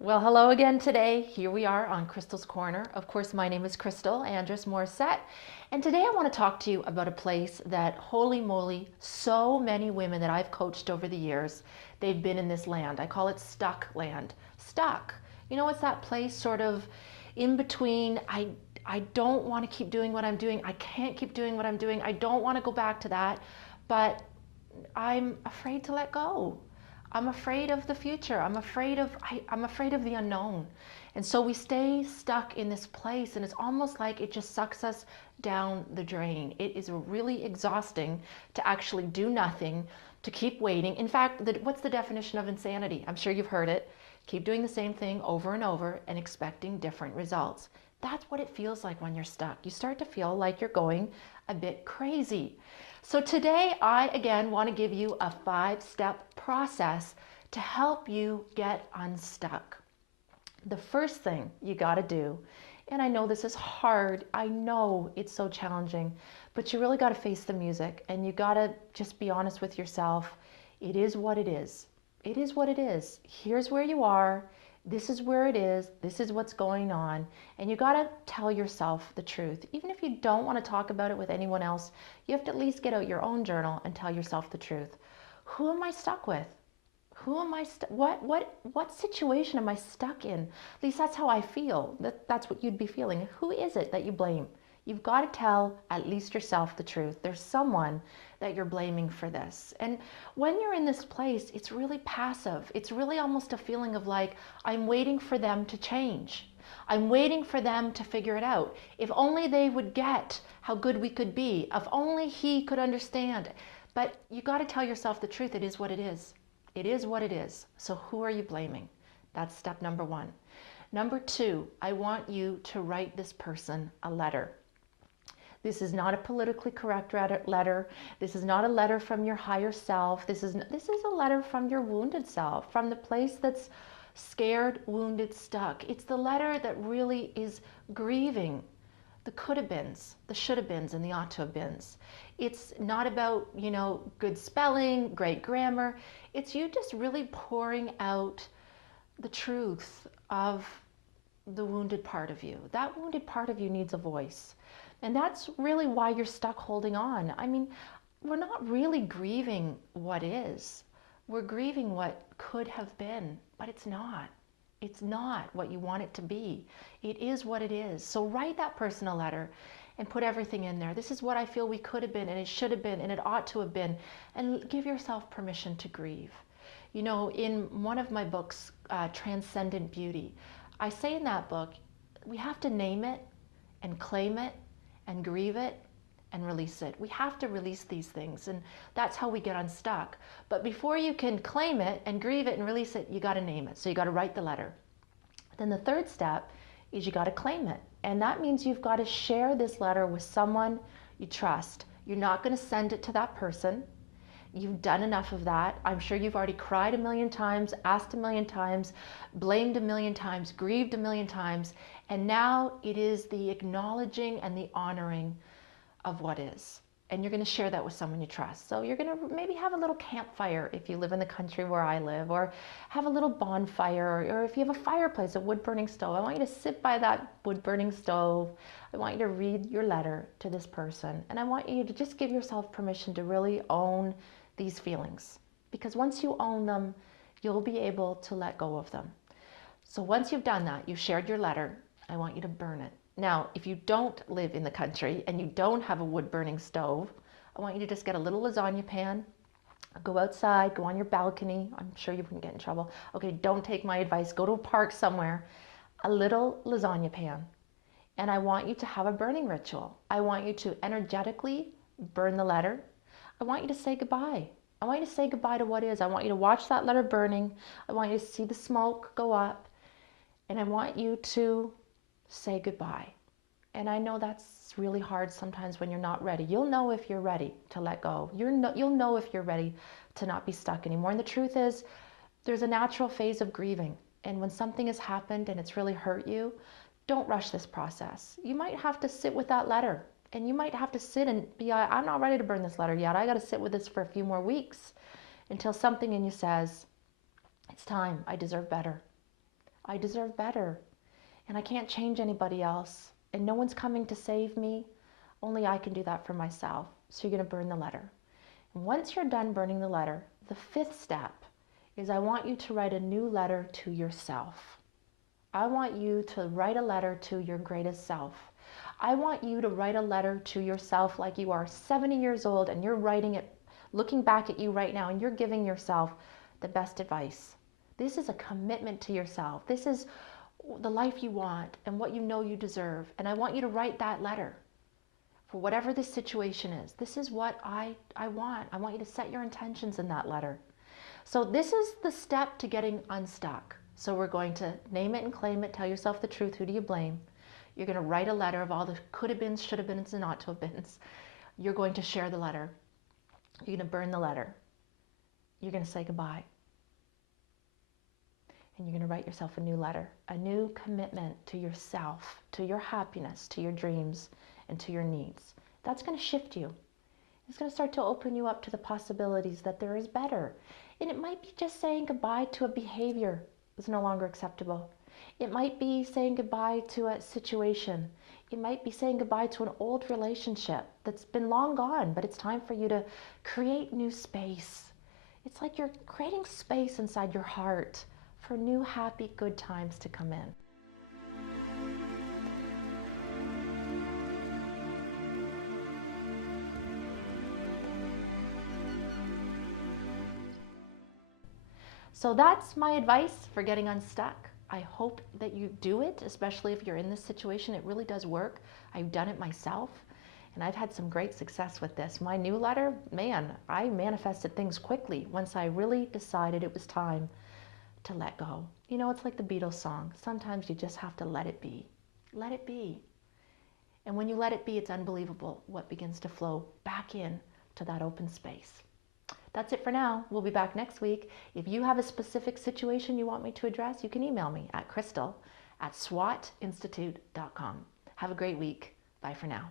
Well, hello again today. Here we are on Crystal's Corner. Of course, my name is Crystal, Andrus Morisette. And today I want to talk to you about a place that, holy moly, so many women that I've coached over the years, they've been in this land. I call it stuck land. Stuck. You know, it's that place sort of in between. I don't want to keep doing what I'm doing. I can't keep doing what I'm doing. I don't want to go back to that, but I'm afraid to let go. I'm afraid of the future. I'm afraid of the unknown. And so we stay stuck in this place, and it's almost like it just sucks us down the drain. It is really exhausting to actually do nothing, to keep waiting. In fact, what's the definition of insanity? I'm sure you've heard it. Keep doing the same thing over and over and expecting different results. That's what it feels like when you're stuck. You start to feel like you're going a bit crazy. So today I again want to give you a 5-step process to help you get unstuck. The first thing you got to do, and I know this is hard, I know it's so challenging, but you really got to face the music and you got to just be honest with yourself. It is what it is. It is what it is. Here's where you are. This is where it is. This is what's going on. And you got to tell yourself the truth. Even if you don't want to talk about it with anyone else, you have to at least get out your own journal and tell yourself the truth. Who am I stuck with? Who am I what situation am I stuck in? At least that's how I feel. That's what you'd be feeling. Who is it that you blame? You've got to tell at least yourself the truth. There's someone that you're blaming for this. And when you're in this place, it's really passive. It's really almost a feeling of like, I'm waiting for them to change. I'm waiting for them to figure it out. If only they would get how good we could be. If only he could understand. But you got to tell yourself the truth. It is what it is. It is what it is. So who are you blaming? That's step number 1. Number 2, I want you to write this person a letter. This is not a politically correct letter. This is not a letter from your higher self. This is a letter from your wounded self, from the place that's scared, wounded, stuck. It's the letter that really is grieving the could have beens, the should have beens, and the ought to have beens. It's not about, good spelling, great grammar. It's you just really pouring out the truth of the wounded part of you. That wounded part of you needs a voice. And that's really why you're stuck holding on. I mean, we're not really grieving what is. We're grieving what could have been, but it's not. It's not what you want it to be. It is what it is. So write that person a letter and put everything in there. This is what I feel we could have been, and it should have been, and it ought to have been. And give yourself permission to grieve. You know, in one of my books, Transcendent Beauty, I say in that book, we have to name it and claim it and grieve it and release it. We have to release these things, and that's how we get unstuck. But before you can claim it and grieve it and release it, you got to name it. So you got to write the letter. Then the third step is you got to claim it. And that means you've got to share this letter with someone you trust. You're not going to send it to that person. You've done enough of that. I'm sure you've already cried a million times, asked a million times, blamed a million times, grieved a million times, and now it is the acknowledging and the honoring of what is. And you're going to share that with someone you trust. So you're going to maybe have a little campfire if you live in the country where I live, or have a little bonfire, or if you have a fireplace, a wood-burning stove. I want you to sit by that wood-burning stove. I want you to read your letter to this person. And I want you to just give yourself permission to really own these feelings. Because once you own them, you'll be able to let go of them. So once you've done that, you've shared your letter, I want you to burn it. Now, if you don't live in the country and you don't have a wood-burning stove, I want you to just get a little lasagna pan, go outside, go on your balcony. I'm sure you wouldn't get in trouble. Okay, don't take my advice. Go to a park somewhere, a little lasagna pan. And I want you to have a burning ritual. I want you to energetically burn the letter. I want you to say goodbye. I want you to say goodbye to what is. I want you to watch that letter burning. I want you to see the smoke go up. And I want you to say goodbye. And I know that's really hard sometimes when you're not ready. You'll know if you're ready to let go. You'll know if you're ready to not be stuck anymore. And the truth is, there's a natural phase of grieving. And when something has happened and it's really hurt you, don't rush this process. You might have to sit with that letter. And you might have to sit and be, I'm not ready to burn this letter yet. I got to sit with this for a few more weeks until something in you says, it's time. I deserve better. I deserve better. And I can't change anybody else. And no one's coming to save me. Only I can do that for myself. So you're going to burn the letter. And once you're done burning the letter, the fifth step is I want you to write a new letter to yourself. I want you to write a letter to your greatest self. I want you to write a letter to yourself like you are 70 years old and you're writing it, looking back at you right now, and you're giving yourself the best advice. This is a commitment to yourself. This is the life you want and what you know you deserve. And I want you to write that letter for whatever this situation is. This is what I want. I want you to set your intentions in that letter. So this is the step to getting unstuck. So we're going to name it and claim it, tell yourself the truth, who do you blame? You're going to write a letter of all the could have beens, should have beens, and ought to have beens. You're going to share the letter. You're going to burn the letter. You're going to say goodbye. And you're going to write yourself a new letter, a new commitment to yourself, to your happiness, to your dreams, and to your needs. That's going to shift you. It's going to start to open you up to the possibilities that there is better. And it might be just saying goodbye to a behavior that's no longer acceptable. It might be saying goodbye to a situation. It might be saying goodbye to an old relationship that's been long gone, but it's time for you to create new space. It's like you're creating space inside your heart for new, happy, good times to come in. So that's my advice for getting unstuck. I hope that you do it, especially if you're in this situation. It really does work. I've done it myself, and I've had some great success with this. My new letter, man, I manifested things quickly once I really decided it was time to let go. You know, it's like the Beatles song. Sometimes you just have to let it be. Let it be. And when you let it be, it's unbelievable what begins to flow back in to that open space. That's it for now. We'll be back next week. If you have a specific situation you want me to address, you can email me at crystal@swatinstitute.com. Have a great week. Bye for now.